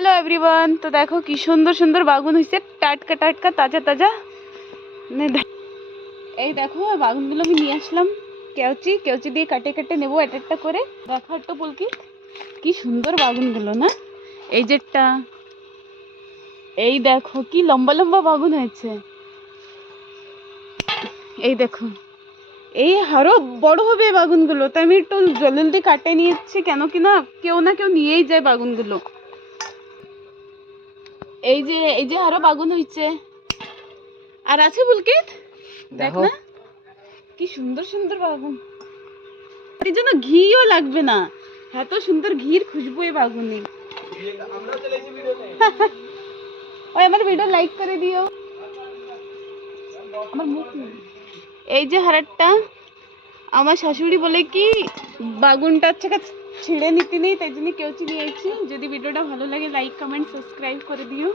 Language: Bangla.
হ্যালো এভরিওয়ান, তো দেখো কি সুন্দর সুন্দর বাগুন হয়েছে, টাটকা টাটকা তাজা তাজা। এই দেখো বাগুনগুলো আমি নিয়ে আসলাম, কেউচি কেউচি দিয়ে কাটে কাটে নেবো একটা একটা করে। দেখো একটু পুলকি, কি সুন্দর বাগুনগুলো না। এই যেটা, এই দেখো কি লম্বা লম্বা বাগুন হয়েছে। এই দেখো, এই আরো বড় হবে বাগুনগুলো, তাই আমি একটু জলদি কাটে নিয়েছি, কেন কি না কেউ না কেউ নিয়েই যায় বাগুনগুলো। এই যে আরো বাগুন হইছে, আর আছে বুলকিত, দেখ দেখো না কি সুন্দর সুন্দর বাগুন। এই জন্য ঘিও লাগবে না, এত সুন্দর ঘির খুশবু এই বাগুনে। ওই আমার ভিডিও লাইক করে দিও, আমার মুখ নেই। এই যে হারারটা, আমার শাশুড়ি বলে কি বাগুনটা হচ্ছে ছিঁড়ে নিতে নেই, তাই জন্য কেউচি নিয়েছি। যদি ভিডিওটা ভালো লাগে লাইক কমেন্ট সাবস্ক্রাইব করে দিও।